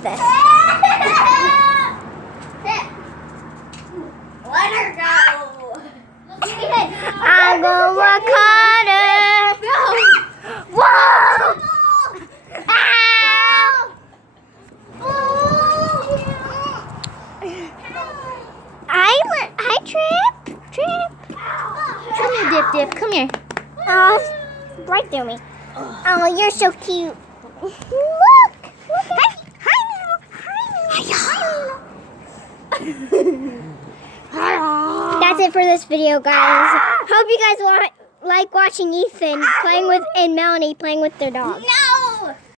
This. Let her go. I'm gonna cut her. Whoa! Hi, Trip. Come here, Dip. Come here. Oh, right through me. Oh, you're so cute. Look. Hi. That's it for this video, guys. Hope you guys like watching Ethan playing with and Melanie playing with their dog.